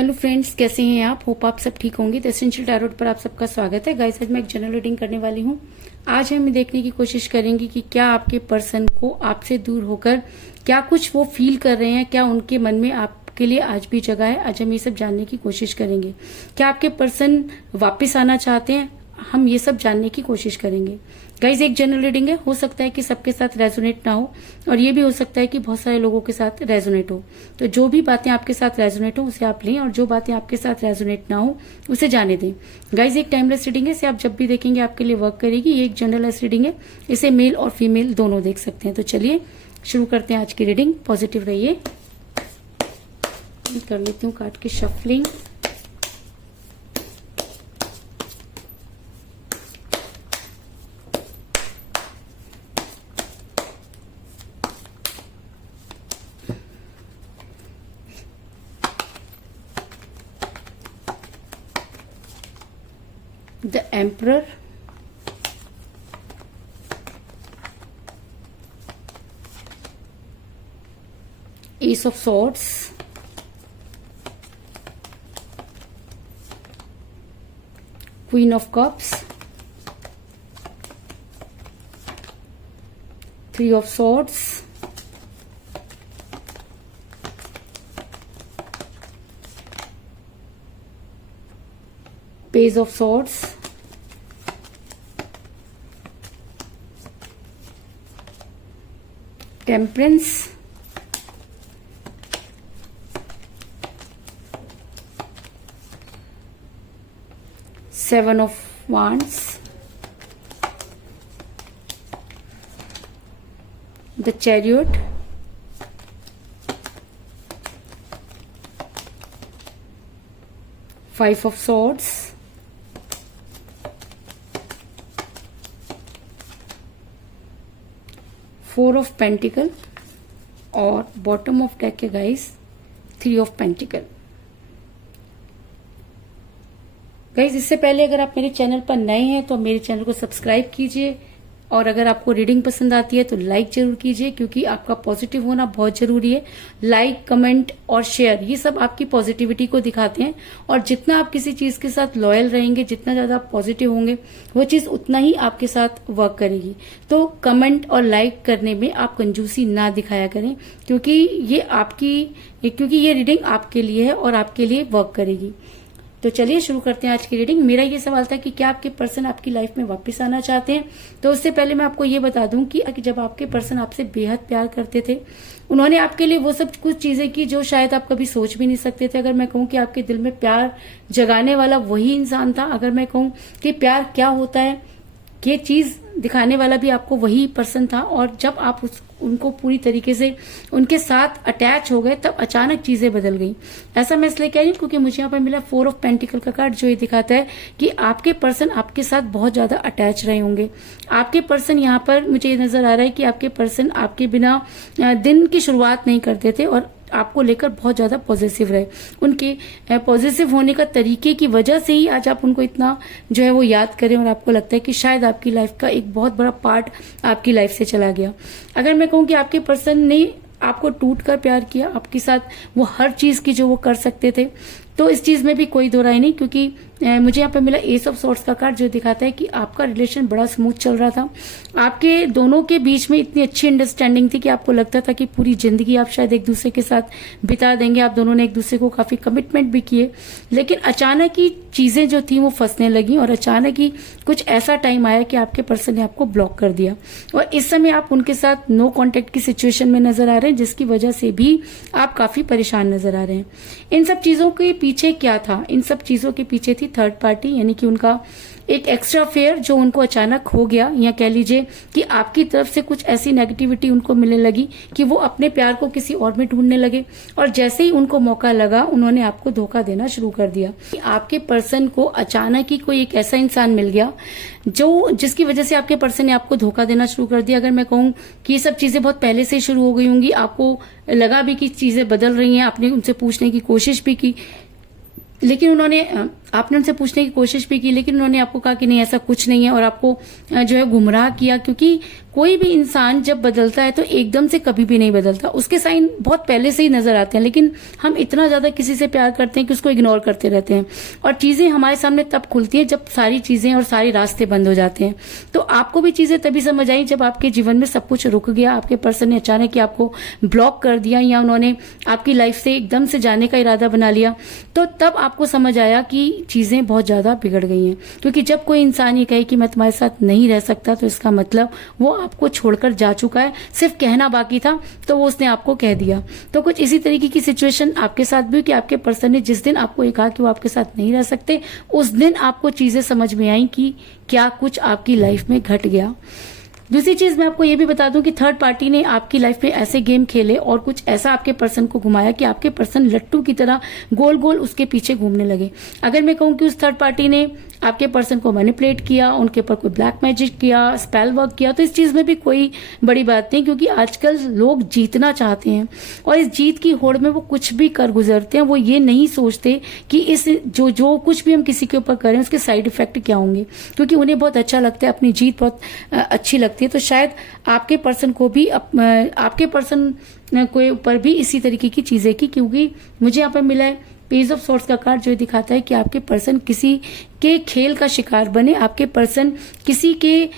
Hello friends, कैसे हैं आप? होप आप सब ठीक होंगे। द एसेंशियल टैरोट पर आप सबका स्वागत है। गाइस, आज मैं एक जनरल रीडिंग करने वाली हूँ। आज हम देखने की कोशिश करेंगे कि क्या आपके पर्सन को आपसे दूर होकर क्या कुछ वो फील कर रहे हैं, क्या उनके मन में आपके लिए आज भी जगह है। आज हम ये सब जानने की कोशिश करेंगे। क्या आपके पर्सन वापस आना चाहते हैं, हम ये सब जानने की कोशिश करेंगे। गाइज, एक जनरल रीडिंग है, हो सकता है कि सबके साथ रेजोनेट ना हो और ये भी हो सकता है कि बहुत सारे लोगों के साथ रेजोनेट हो। तो जो भी बातें आपके साथ रेजोनेट हो उसे आप लें और जो बातें आपके साथ रेजोनेट ना हो उसे जाने दें। गाइज, एक टाइमलेस रीडिंग है, इसे आप जब भी देखेंगे आपके लिए वर्क करेगी। ये एक जनरलेस रीडिंग है, इसे मेल और फीमेल दोनों देख सकते हैं। तो चलिए शुरू करते हैं आज की रीडिंग। पॉजिटिव रहिए। कर लेती हूँ कार्ड की shuffling. The Emperor, Ace of Swords, Queen of Cups, Three of Swords, Page of Swords, Temperance, Seven of Wands, the Chariot, Five of Swords, Four of Pentacle और बॉटम ऑफ डेक है guys three of pentacle. Guys, इससे पहले अगर आप मेरे channel पर नए हैं तो मेरे चैनल को सब्सक्राइब कीजिए और अगर आपको रीडिंग पसंद आती है तो लाइक जरूर कीजिए, क्योंकि आपका पॉजिटिव होना बहुत जरूरी है। लाइक, कमेंट और शेयर, ये सब आपकी पॉजिटिविटी को दिखाते हैं और जितना आप किसी चीज के साथ लॉयल रहेंगे, जितना ज्यादा आप पॉजिटिव होंगे, वो चीज उतना ही आपके साथ वर्क करेगी। तो कमेंट और लाइक करने में आप कंजूसी ना दिखाया करें, क्योंकि ये रीडिंग आपके लिए है और आपके लिए वर्क करेगी। तो चलिए शुरू करते हैं आज की रीडिंग। मेरा ये सवाल था कि क्या आपके पर्सन आपकी लाइफ में वापस आना चाहते हैं। तो उससे पहले मैं आपको ये बता दूं कि जब आपके पर्सन आपसे बेहद प्यार करते थे, उन्होंने आपके लिए वो सब कुछ चीजें की जो शायद आप कभी सोच भी नहीं सकते थे। अगर मैं कहूं कि आपके दिल में प्यार जगाने वाला वही इंसान था, अगर मैं कहूं कि प्यार क्या होता है, ये चीज दिखाने वाला भी आपको वही पर्सन था। और जब आप उनको पूरी तरीके से उनके साथ अटैच हो गए, तब अचानक चीजें बदल गई। ऐसा मैं इसलिए कह रही हूँ क्योंकि मुझे यहाँ पर मिला फोर ऑफ पेंटिकल का कार्ड, जो ये दिखाता है कि आपके पर्सन आपके साथ बहुत ज्यादा अटैच रहे होंगे। आपके पर्सन यहाँ पर मुझे ये नजर आ रहा है कि आपके पर्सन आपके बिना दिन की शुरुआत नहीं करते थे और आपको लेकर बहुत ज्यादा पॉजिटिव रहे। उनके पॉजिटिव होने का तरीके की वजह से ही आज आप उनको इतना जो है वो याद करें और आपको लगता है कि शायद आपकी लाइफ का एक बहुत बड़ा पार्ट आपकी लाइफ से चला गया। अगर मैं कहूँ कि आपके पर्सन ने आपको टूट कर प्यार किया, आपके साथ वो हर चीज की जो वो कर सकते थे, तो इस चीज में भी कोई दो राय नहीं, क्योंकि मुझे यहाँ पे मिला एस ऑफ सॉर्ड्स का कार्ड, जो दिखाता है कि आपका रिलेशन बड़ा स्मूथ चल रहा था। आपके दोनों के बीच में इतनी अच्छी अंडरस्टैंडिंग थी कि आपको लगता था कि पूरी जिंदगी आप शायद एक दूसरे के साथ बिता देंगे। आप दोनों ने एक दूसरे को काफी कमिटमेंट भी किए, लेकिन अचानक ही चीजें जो थी वो फंसने लगी और अचानक ही कुछ ऐसा टाइम आया कि आपके पर्सन ने आपको ब्लॉक कर दिया और इस समय आप उनके साथ नो कॉन्टेक्ट की सिचुएशन में नजर आ रहे हैं, जिसकी वजह से भी आप काफी परेशान नजर आ रहे हैं। इन सब चीजों के पीछे क्या था? इन सब चीजों के पीछे थी थर्ड पार्टी, यानी कि उनका एक एक्स्ट्रा फेयर जो उनको अचानक हो गया, या कह लीजिए कि आपकी तरफ से कुछ ऐसी नेगेटिविटी उनको मिलने लगी कि वो अपने प्यार को किसी और में ढूंढने लगे और जैसे ही उनको मौका लगा उन्होंने आपको धोखा देना शुरू कर दिया। आपके पर्सन को अचानक ही कोई एक ऐसा इंसान मिल गया जिसकी वजह से आपके पर्सन ने आपको धोखा देना शुरू कर दिया। अगर मैं कहूँ कि ये सब चीजें बहुत पहले से शुरू हो गई होंगी, आपको लगा भी कि चीजें बदल रही हैं, आपने उनसे पूछने की कोशिश भी की, लेकिन उन्होंने आपने उनसे पूछने की कोशिश भी की, लेकिन उन्होंने आपको कहा कि नहीं ऐसा कुछ नहीं है, और आपको जो है गुमराह किया। क्योंकि कोई भी इंसान जब बदलता है तो एकदम से कभी भी नहीं बदलता, उसके साइन बहुत पहले से ही नजर आते हैं, लेकिन हम इतना ज्यादा किसी से प्यार करते हैं कि उसको इग्नोर करते रहते हैं, और चीजें हमारे सामने तब खुलती है जब सारी चीजें और सारे रास्ते बंद हो जाते हैं। तो आपको भी चीजें तभी समझ आई जब आपके जीवन में सब कुछ रुक गया, आपके पर्सन ने अचानक ही आपको ब्लॉक कर दिया, या उन्होंने आपकी लाइफ से एकदम से जाने का इरादा बना लिया। तो तब आपको समझ आया कि चीजें बहुत ज्यादा बिगड़ गई हैं। क्योंकि जब कोई इंसान ये कहे कि मैं तुम्हारे साथ नहीं रह सकता, तो इसका मतलब वो आपको छोड़कर जा चुका है, सिर्फ कहना बाकी था तो वो उसने आपको कह दिया। तो कुछ इसी तरीके की सिचुएशन आपके साथ भी, कि आपके पर्सन ने जिस दिन आपको ये कहा कि वो आपके साथ नहीं रह सकते, उस दिन आपको चीजें समझ में आई कि क्या कुछ आपकी लाइफ में घट गया। दूसरी चीज मैं आपको ये भी बता दूं कि थर्ड पार्टी ने आपकी लाइफ में ऐसे गेम खेले और कुछ ऐसा आपके पर्सन को घुमाया कि आपके पर्सन लट्टू की तरह गोल गोल उसके पीछे घूमने लगे। अगर मैं कहूं कि उस थर्ड पार्टी ने आपके पर्सन को मैनिपुलेट किया, उनके ऊपर कोई ब्लैक मैजिक किया, स्पेल वर्क किया, तो इस चीज में भी कोई बड़ी बात नहीं, क्योंकि आजकल लोग जीतना चाहते हैं और इस जीत की होड़ में वो कुछ भी कर गुजरते हैं। वो ये नहीं सोचते कि इस जो कुछ भी हम किसी के ऊपर करें उसके साइड इफेक्ट क्या होंगे, क्योंकि उन्हें बहुत अच्छा लगता है, अपनी जीत बहुत अच्छी लगती है। तो शायद आपके पर्सन को भी आपके पर्सन के ऊपर भी इसी तरीके की चीजें की, क्योंकि मुझे यहाँ पर मिला है पेज ऑफ सॉर्ड्स का कार्ड, जो दिखाता है कि आपके पर्सन किसी के खेल का शिकार बने, आपके पर्सन किसी के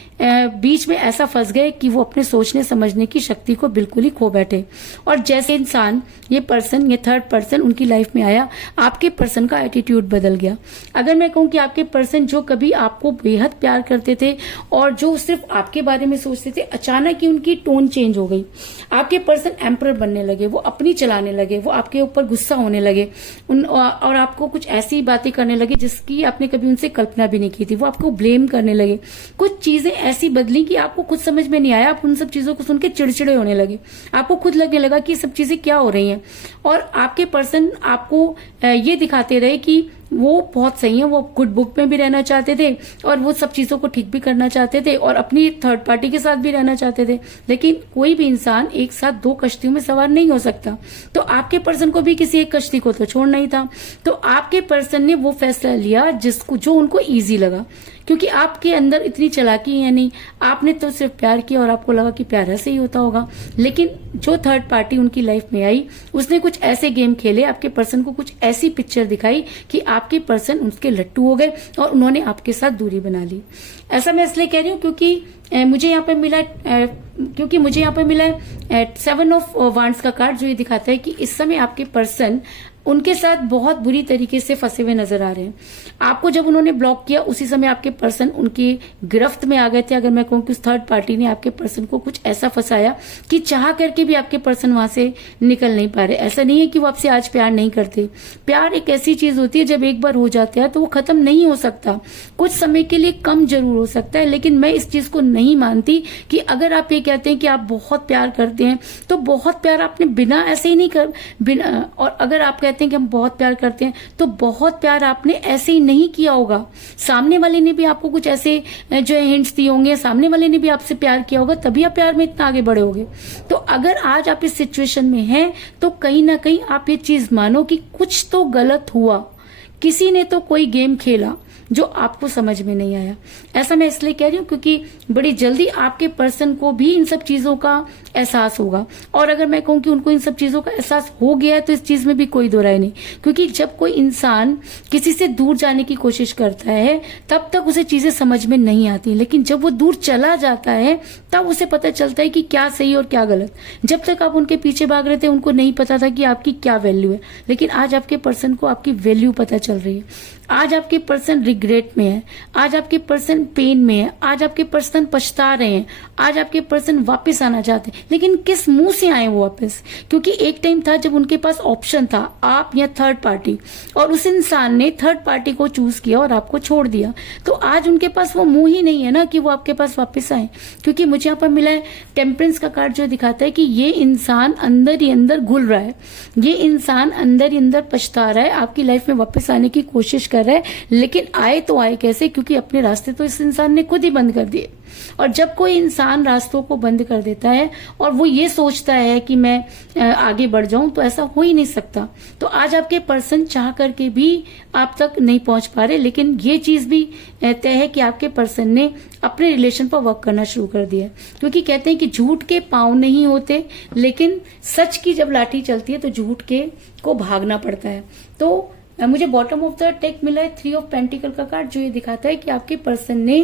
बीच में ऐसा फंस गए कि वो अपने सोचने समझने की शक्ति को बिल्कुल ही खो बैठे। और जैसे इंसान ये पर्सन, ये थर्ड पर्सन उनकी लाइफ में आया, आपके पर्सन का एटीट्यूड बदल गया। अगर मैं कहूं कि आपके पर्सन जो कभी आपको बेहद प्यार करते थे और जो सिर्फ आपके बारे में सोचते थे, अचानक ही उनकी टोन चेंज हो गई। आपके पर्सन एम्परर बनने लगे, वो अपनी चलाने लगे, वो आपके ऊपर गुस्सा होने लगे और आपको कुछ ऐसी बातें करने लगे जिसकी आपने कभी उनसे कल्पना भी नहीं की थी। वो आपको ब्लेम करने लगे, कुछ चीजें ऐसी बदली कि आपको खुद समझ में नहीं आया। आप उन सब चीजों को सुन के चिड़चिड़े होने लगे, आपको खुद लगने लगा कि ये सब चीजें क्या हो रही हैं। और आपके पर्सन आपको ये दिखाते रहे कि वो बहुत सही है, वो गुड बुक में भी रहना चाहते थे और वो सब चीजों को ठीक भी करना चाहते थे और अपनी थर्ड पार्टी के साथ भी रहना चाहते थे। लेकिन कोई भी इंसान एक साथ दो कश्तियों में सवार नहीं हो सकता, तो आपके पर्सन को भी किसी एक कश्ती को तो छोड़ना ही था। तो आपके पर्सन ने वो फैसला लिया जो उनको ईजी लगा, क्योंकि आपके अंदर इतनी चालाकी है नहीं, आपने तो सिर्फ प्यार किया और आपको लगा कि प्यार ऐसे ही होता होगा। लेकिन जो थर्ड पार्टी उनकी लाइफ में आई, उसने कुछ ऐसे गेम खेले, आपके पर्सन को कुछ ऐसी पिक्चर दिखाई कि आपके पर्सन उसके लट्टू हो गए और उन्होंने आपके साथ दूरी बना ली। ऐसा मैं इसलिए कह रही हूँ क्योंकि मुझे यहाँ पे मिला है 7 ऑफ वांड्स का कार्ड, जो ये दिखाता है कि इस समय आपके पर्सन उनके साथ बहुत बुरी तरीके से फंसे हुए नजर आ रहे हैं। आपको जब उन्होंने ब्लॉक किया उसी समय आपके पर्सन उनकी गिरफ्त में आ गए थे। अगर मैं कहूं कि उस थर्ड पार्टी ने आपके पर्सन को कुछ ऐसा फंसाया कि चाह करके भी आपके पर्सन वहां से निकल नहीं पा रहे। ऐसा नहीं है कि वो आपसे आज प्यार नहीं करते, प्यार एक ऐसी चीज होती है जब एक बार हो जाता है तो वो खत्म नहीं हो सकता, कुछ समय के लिए कम जरूर हो सकता है। लेकिन मैं इस चीज को नहीं मानती कि अगर आप ये कहते हैं कि आप बहुत प्यार करते हैं तो बहुत प्यार आपने बिना ऐसे ही नहीं और अगर आप कहते हैं कि हम बहुत प्यार करते हैं तो बहुत प्यार आपने ऐसे ही नहीं किया होगा। सामने वाले ने भी आपको कुछ ऐसे जो है हिंट्स दिए होंगे, सामने वाले ने भी आपसे प्यार किया होगा, तभी आप प्यार में इतना आगे बढ़े होगे। तो अगर आज आप इस सिचुएशन में हैं तो कहीं ना कहीं आप ये चीज मानो कि कुछ तो गलत हुआ, किसी ने तो कोई गेम खेला जो आपको समझ में नहीं आया। ऐसा मैं इसलिए कह रही हूँ क्योंकि बड़ी जल्दी आपके पर्सन को भी इन सब चीजों का एहसास होगा। और अगर मैं कहूँ कि उनको इन सब चीजों का एहसास हो गया है तो इस चीज में भी कोई दो राय नहीं, क्योंकि जब कोई इंसान किसी से दूर जाने की कोशिश करता है तब तक उसे चीजें समझ में नहीं आती, लेकिन जब वो दूर चला जाता है तब उसे पता चलता है कि क्या सही और क्या गलत। जब तक आप उनके पीछे भाग रहे थे उनको नहीं पता था कि आपकी क्या वैल्यू है, लेकिन आज आपके पर्सन को आपकी वैल्यू पता चल रही है। आज आपके पर्सन रिग्रेट में है, आज आपके पर्सन पेन में है, आज आपके पर्सन पछता रहे हैं, आज आपके पर्सन वापस आना चाहते हैं। लेकिन किस मुंह से आए वो वापस? क्योंकि एक टाइम था जब उनके पास ऑप्शन था, आप या थर्ड पार्टी, और उस इंसान ने थर्ड पार्टी को चूज किया और आपको छोड़ दिया। तो आज उनके पास वो मुंह ही नहीं है ना कि वो आपके पास वापस आए। क्योंकि मुझे यहाँ पर मिला है टेम्परेंस का कार्ड, जो दिखाता है कि ये इंसान अंदर ही अंदर घुल रहा है, ये इंसान अंदर ही अंदर पछता रहा है, आपकी लाइफ में वापस आने की कोशिश कर कर रहा है, लेकिन आए तो आए कैसे, क्योंकि अपने रास्ते तो इस इंसान ने खुद ही बंद कर दिए। और जब कोई इंसान रास्तों को बंद कर देता है और वो ये सोचता है कि मैं आगे बढ़ जाऊं, तो ऐसा हो ही नहीं सकता। तो आज आपके पर्सन चाह करके भी आप तक नहीं पहुंच पा रहे, लेकिन ये चीज भी तय है कि आपके पर्सन ने अपने रिलेशन पर वर्क करना शुरू कर दिया। क्योंकि कहते हैं कि झूठ के पांव नहीं होते, लेकिन सच की जब लाठी चलती है तो झूठ के को भागना पड़ता है। तो मुझे बॉटम ऑफ द टेक मिला है 3 ऑफ पेंटिकल का कार्ड, जो ये दिखाता है कि आपके पर्सन ने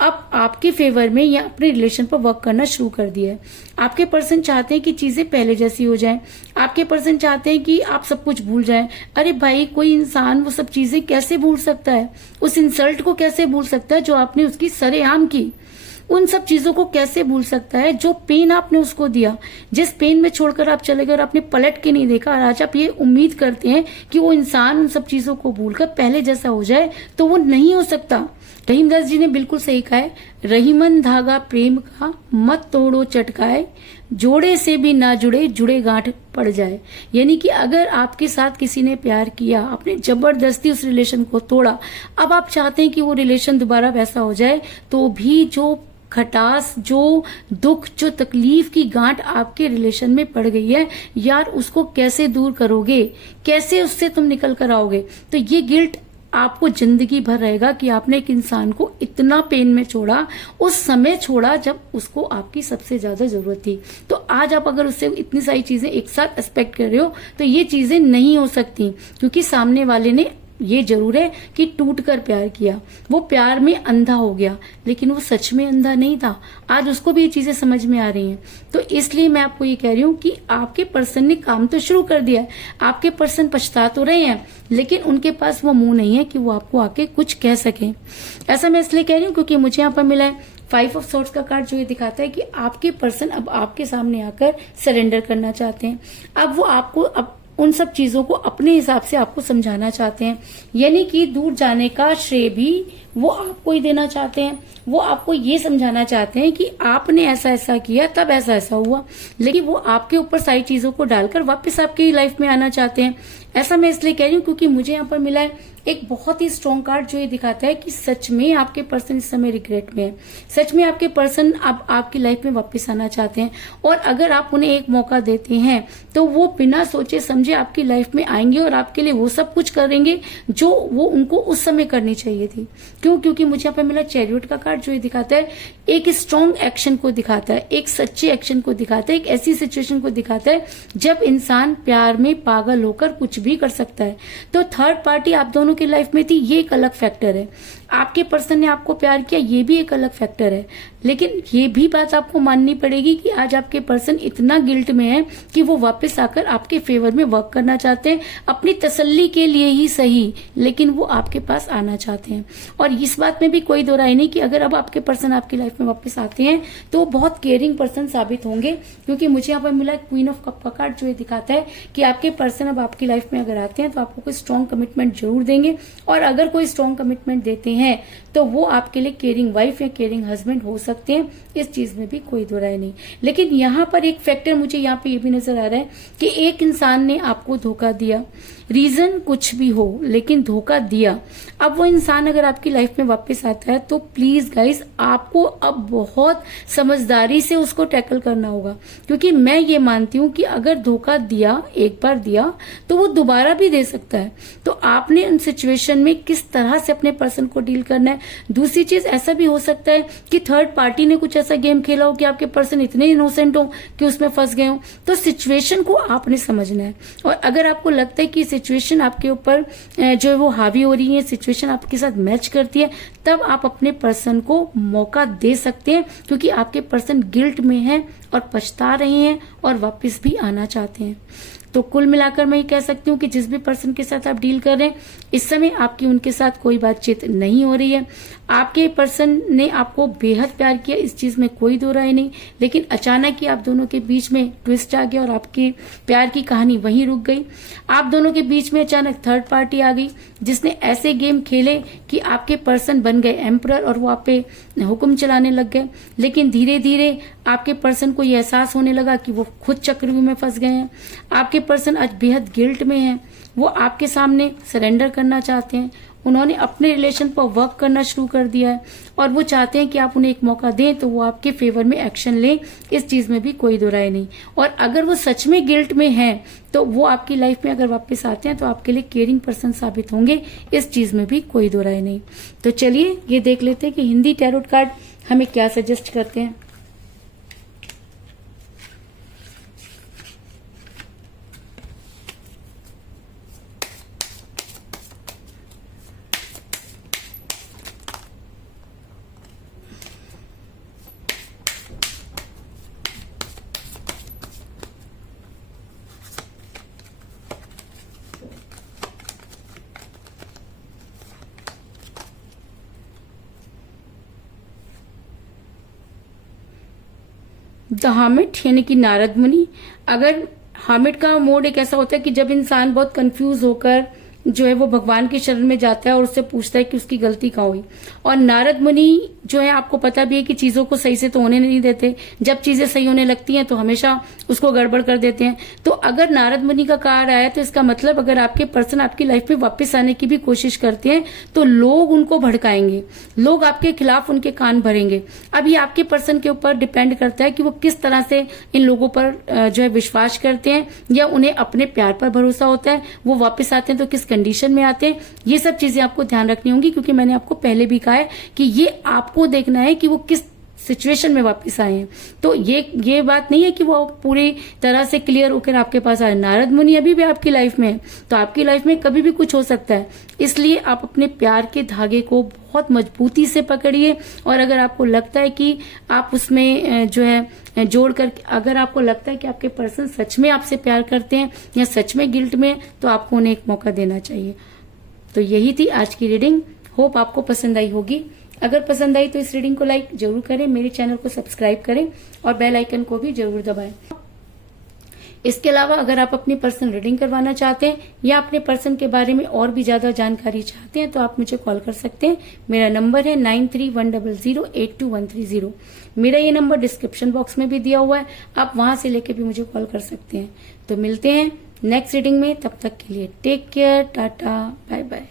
अब आपके फेवर में या अपने रिलेशन पर वर्क करना शुरू कर दिया है। आपके पर्सन चाहते हैं कि चीजें पहले जैसी हो जाएं। आपके पर्सन चाहते हैं कि आप सब कुछ भूल जाएं। अरे भाई, कोई इंसान वो सब चीजें कैसे भूल सकता है? उस इंसल्ट को कैसे भूल सकता है जो आपने उसकी सरेआम की? उन सब चीजों को कैसे भूल सकता है जो पेन आपने उसको दिया, जिस पेन में छोड़कर आप चले गए और आपने पलट के नहीं देखा। और आज आप ये उम्मीद करते हैं कि वो इंसान उन सब चीजों को भूलकर पहले जैसा हो जाए, तो वो नहीं हो सकता। रहीमदास जी ने बिल्कुल सही कहा है, रहीमन धागा प्रेम का मत तोड़ो चटकाए, जोड़े से भी ना जुड़े जुड़े गांठ पड़ जाए। यानी कि अगर आपके साथ किसी ने प्यार किया, आपने जबरदस्ती उस रिलेशन को तोड़ा, अब आप चाहते हैं कि वो रिलेशन दोबारा वैसा हो जाए, तो भी जो खटास, जो दुख, जो तकलीफ की गांठ आपके रिलेशन में पड़ गई है यार, उसको कैसे दूर करोगे? कैसे उससे तुम निकल कर आओगे? तो ये गिल्ट आपको जिंदगी भर रहेगा कि आपने एक इंसान को इतना पेन में छोड़ा, उस समय छोड़ा जब उसको आपकी सबसे ज्यादा जरूरत थी। तो आज आप अगर उससे इतनी सारी चीजें एक साथ एक्सपेक्ट कर रहे हो, तो ये चीजें नहीं हो सकती, क्योंकि सामने वाले ने ये जरूर है कि टूट कर प्यार किया, वो प्यार में अंधा हो गया, लेकिन वो सच में अंधा नहीं था। आज उसको भी ये चीजें समझ में आ रही हैं। तो इसलिए मैं आपको ये कह रही हूँ कि आपके पर्सन ने काम तो शुरू कर दिया है, आपके पर्सन पछता तो रहे हैं, लेकिन उनके पास वो मुंह नहीं है कि वो आपको आके कुछ कह सके। ऐसा मैं इसलिए कह रही हूँ क्योंकि मुझे यहाँ पर मिला है 5 ऑफ सॉर्ड्स का कार्ड, जो ये दिखाता है कि आपके पर्सन अब आपके सामने आकर सरेंडर करना चाहते हैं। अब वो आपको अब उन सब चीजों को अपने हिसाब से आपको समझाना चाहते हैं, यानी कि दूर जाने का श्रेय भी वो आपको ही देना चाहते हैं। वो आपको ये समझाना चाहते हैं कि आपने ऐसा ऐसा किया तब ऐसा ऐसा हुआ, लेकिन वो आपके ऊपर सारी चीजों को डालकर वापस आपकी लाइफ में आना चाहते हैं। ऐसा मैं इसलिए कह रही हूँ क्योंकि मुझे यहाँ पर मिला है एक बहुत ही स्ट्रॉन्ग कार्ड, जो ये दिखाता है कि सच में आपके पर्सन इस समय रिग्रेट में है। सच में आपके पर्सन अब आपकी लाइफ में वापस आना चाहते हैं, और अगर आप उन्हें एक मौका देते हैं तो वो बिना सोचे समझे आपकी लाइफ में आएंगे और आपके लिए वो सब कुछ करेंगे जो वो उनको उस समय करनी चाहिए थी। क्यों? क्योंकि मुझे यहाँ पे मिला चैरियट का कार्ड, जो ये दिखाता है एक स्ट्रॉन्ग एक्शन को दिखाता है, एक सच्चे एक्शन को दिखाता है, एक ऐसी सिचुएशन को दिखाता है जब इंसान प्यार में पागल होकर कुछ भी कर सकता है। तो थर्ड पार्टी आप दोनों की लाइफ में थी, ये एक अलग फैक्टर है। आपके पर्सन ने आपको प्यार किया, ये भी एक अलग फैक्टर है। लेकिन ये भी बात आपको माननी पड़ेगी कि आज आपके पर्सन इतना गिल्ट में है कि वो वापस आकर आपके फेवर में वर्क करना चाहते हैं, अपनी तसल्ली के लिए ही सही, लेकिन वो आपके पास आना चाहते हैं। और इस बात में भी कोई दो राय नहीं कि अगर अब आपके पर्सन आपकी लाइफ में वापस आते हैं तो वो बहुत केयरिंग पर्सन साबित होंगे। क्योंकि मुझे यहाँ पर मिला क्वीन ऑफ कप का कार्ड, जो ये दिखाता है कि आपके पर्सन अब आपकी लाइफ में अगर आते हैं तो आपको कोई स्ट्रॉन्ग कमिटमेंट जरूर देंगे, और अगर कोई स्ट्रॉन्ग कमिटमेंट देते हैं तो वो आपके लिए केयरिंग वाइफ या केयरिंग हस्बैंड हो सकते हैं। इस चीज में भी कोई दो राय नहीं। लेकिन यहाँ पर एक फैक्टर मुझे यहाँ पे ये भी नजर आ रहा है कि एक इंसान ने आपको धोखा दिया, रीजन कुछ भी हो लेकिन धोखा दिया। अब वो इंसान अगर आपकी लाइफ में वापस आता है तो प्लीज गाइस, आपको अब बहुत समझदारी से उसको टैकल करना होगा। क्योंकि मैं ये मानती हूं कि अगर धोखा दिया, एक बार दिया, तो वो दोबारा भी दे सकता है। तो आपने उन सिचुएशन में किस तरह से अपने पर्सन को डील करना है। दूसरी चीज, ऐसा भी हो सकता है कि थर्ड पार्टी ने कुछ ऐसा गेम खेला हो कि आपके पर्सन इतने इनोसेंट हो कि उसमें फंस गए हो। तो सिचुएशन को आपने समझना है, और अगर आपको लगता है कि सिचुएशन आपके ऊपर जो है वो हावी हो रही है, सिचुएशन आपके साथ मैच करती है, तब आप अपने पर्सन को मौका दे सकते हैं। क्योंकि आपके पर्सन गिल्ट में है और पछता रहे हैं और वापस भी आना चाहते हैं। तो कुल मिलाकर मैं ये कह सकती हूँ कि जिस भी पर्सन के साथ आप डील कर रहे हैं, इस समय आपकी उनके साथ कोई बातचीत नहीं हो रही है। आपके पर्सन ने आपको बेहद प्यार किया, इस चीज में कोई दो राय नहीं, लेकिन अचानक ही आप दोनों के बीच में ट्विस्ट आ गया और आपकी प्यार की कहानी वहीं रुक गई। आप दोनों के बीच में अचानक थर्ड पार्टी आ गई जिसने ऐसे गेम खेले कि आपके पर्सन बन गए एम्परर और वो आप पे हुक्म चलाने लग गए। लेकिन धीरे धीरे आपके पर्सन को ये एहसास होने लगा कि वो खुद चक्रव्यूह में फंस गए हैं। आपके पर्सन आज बेहद गिल्ट में है, वो आपके सामने सरेंडर करना चाहते हैं उन्होंने अपने रिलेशन पर वर्क करना शुरू कर दिया है और वो चाहते हैं कि आप उन्हें एक मौका दें तो वो आपके फेवर में एक्शन लें, इस चीज में भी कोई दो राय नहीं। और अगर वो सच में गिल्ट में हैं तो वो आपकी लाइफ में अगर वापस आते हैं तो आपके लिए केयरिंग पर्सन साबित होंगे, इस चीज में भी कोई दो राय नहीं। तो चलिए ये देख लेते हैं कि हिंदी टैरोट कार्ड हमें क्या सजेस्ट करते हैं। द हामिट यानी कि नारद मुनि। अगर हामिट का मोड एक ऐसा होता है कि जब इंसान बहुत कंफ्यूज होकर जो है वो भगवान की शरण में जाता है और उससे पूछता है कि उसकी गलती कहाँ हुई। और नारद मुनि जो है आपको पता भी है कि चीजों को सही से तो होने नहीं देते, जब चीजें सही होने लगती हैं तो हमेशा उसको गड़बड़ कर देते हैं। तो अगर नारद मुनि का कार्ड आया तो इसका मतलब अगर आपके पर्सन आपकी लाइफ में वापस आने की भी कोशिश करते हैं तो लोग उनको भड़काएंगे, लोग आपके खिलाफ उनके कान भरेंगे। अब ये आपके पर्सन के ऊपर डिपेंड करता है कि वो किस तरह से इन लोगों पर जो है विश्वास करते हैं या उन्हें अपने प्यार पर भरोसा होता है, वो वापस आते हैं तो किस कंडीशन में आते हैं। ये सब चीजें आपको ध्यान रखनी होंगी क्योंकि मैंने आपको पहले भी कहा है कि ये आपको देखना है कि वो किस सिचुएशन में वापस आए हैं। तो ये बात नहीं है कि वो पूरी तरह से क्लियर होकर आपके पास आए। नारद मुनि अभी भी आपकी लाइफ में है तो आपकी लाइफ में कभी भी कुछ हो सकता है, इसलिए आप अपने प्यार के धागे को बहुत मजबूती से पकड़िए। और अगर आपको लगता है कि आप उसमें जो है जोड़कर, अगर आपको लगता है कि आपके पर्सन सच में आपसे प्यार करते हैं या सच में गिल्ट में, तो आपको उन्हें एक मौका देना चाहिए। तो यही थी आज की रीडिंग, होप आपको पसंद आई होगी। अगर पसंद आई तो इस रीडिंग को लाइक जरूर करें, मेरे चैनल को सब्सक्राइब करें और बेल आइकन को भी जरूर दबाएं। इसके अलावा अगर आप अपनी पर्सनल रीडिंग करवाना चाहते हैं या अपने पर्सन के बारे में और भी ज्यादा जानकारी चाहते हैं तो आप मुझे कॉल कर सकते हैं। मेरा नंबर है 9310082130। मेरा ये नंबर डिस्क्रिप्शन बॉक्स में भी दिया हुआ है, आप वहां से लेके भी मुझे कॉल कर सकते हैं। तो मिलते हैं नेक्स्ट रीडिंग में, तब तक के लिए take care, tata, bye bye.